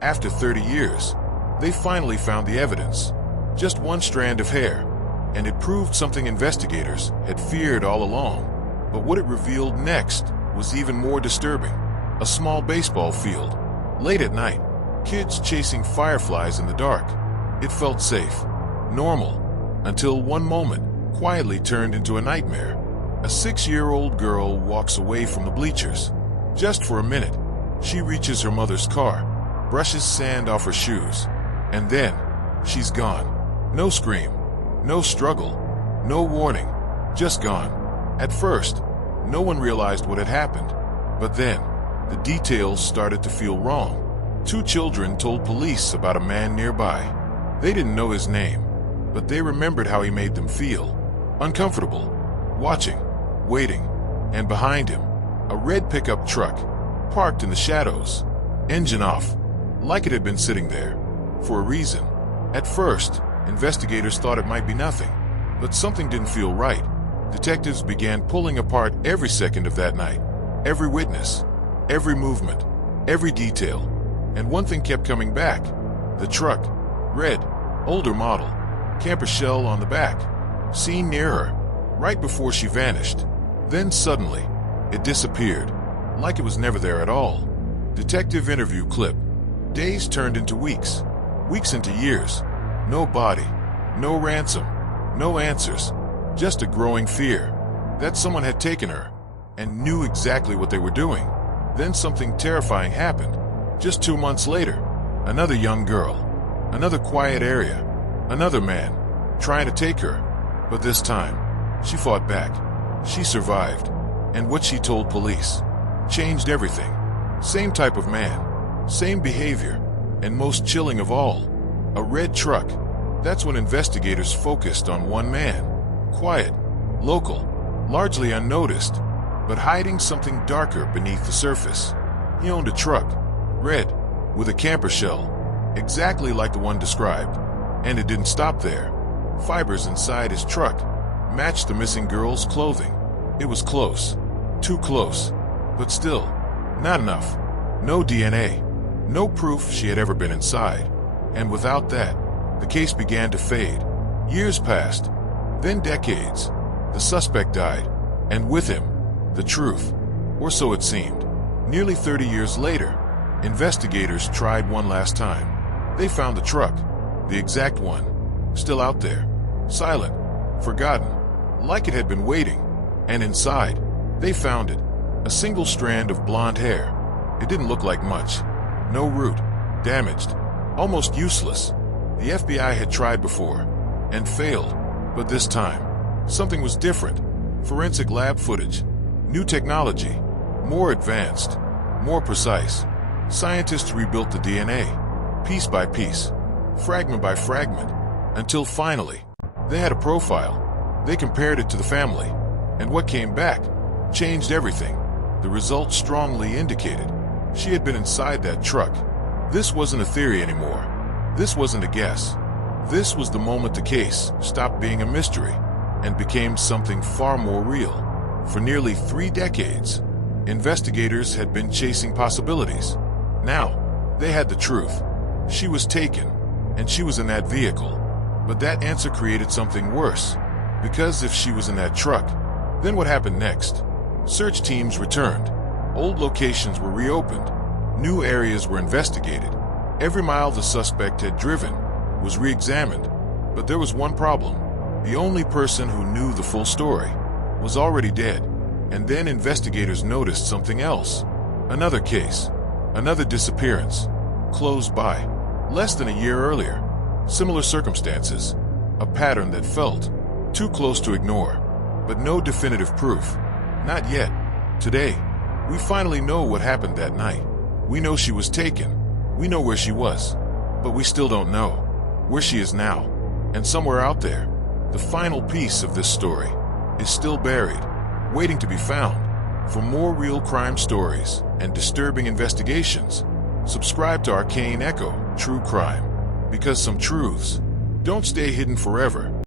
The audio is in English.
After 30 years, they finally found the evidence. Just one strand of hair, and it proved something investigators had feared all along. But what it revealed next was even more disturbing. A small baseball field. Late at night, kids chasing fireflies in the dark. It felt safe, normal, until one moment quietly turned into a nightmare. A 6-year-old girl walks away from the bleachers. Just for a minute, she reaches her mother's car, brushes sand off her shoes, and then she's gone. No scream, no struggle, no warning, just gone. At first, no one realized what had happened, but then the details started to feel wrong. 2 children told police about a man nearby. They didn't know his name, but they remembered how he made them feel. Uncomfortable, watching, waiting, and behind him, a red pickup truck, parked in the shadows, engine off, like it had been sitting there for a reason. At first, investigators thought it might be nothing, but something didn't feel right. Detectives began pulling apart every second of that night, every witness, every movement, every detail, and one thing kept coming back. The truck, red, older model, camper shell on the back, seen near her, right before she vanished. Then suddenly, it disappeared, like it was never there at all. Detective interview clip. Days turned into weeks, weeks into years. No body, no ransom, no answers, just a growing fear that someone had taken her and knew exactly what they were doing. Then something terrifying happened. Just 2 months later, another young girl, another quiet area, another man trying to take her. But this time, she fought back. She survived. And what she told police changed everything. Same type of man, same behavior, and most chilling of all, a red truck. That's when investigators focused on one man. Quiet, local, largely unnoticed, but hiding something darker beneath the surface. He owned a truck, red, with a camper shell, exactly like the one described. And it didn't stop there. Fibers inside his truck matched the missing girl's clothing. It was close, too close, but still, not enough. No DNA, no proof she had ever been inside. And without that, the case began to fade. Years passed, then decades. The suspect died, and with him, the truth, or so it seemed. Nearly 30 years later, investigators tried one last time. They found the truck, the exact one, still out there, silent, forgotten, like it had been waiting. And inside, they found it, a single strand of blonde hair. It didn't look like much. No root, damaged, almost useless. The FBI had tried before, and failed, but this time, something was different. Forensic lab footage, new technology, more advanced, more precise. Scientists rebuilt the DNA, piece by piece, fragment by fragment, until finally, they had a profile. They compared it to the family, and what came back changed everything. The results strongly indicated she had been inside that truck. This wasn't a theory anymore. This wasn't a guess. This was the moment the case stopped being a mystery and became something far more real. For nearly 3 decades, investigators had been chasing possibilities. Now, they had the truth. She was taken, and she was in that vehicle. But that answer created something worse, because if she was in that truck, then what happened next? Search teams returned. Old locations were reopened. New areas were investigated. Every mile the suspect had driven was re-examined. But there was one problem. The only person who knew the full story was already dead. And then investigators noticed something else. Another case. Another disappearance. Close by. Less than a year earlier. Similar circumstances. A pattern that felt too close to ignore. But no definitive proof. Not yet. Today, we finally know what happened that night. We know she was taken. We know where she was. But we still don't know where she is now. And somewhere out there, the final piece of this story is still buried, waiting to be found. For more real crime stories and disturbing investigations, subscribe to Arcane Echo True Crime. Because some truths don't stay hidden forever.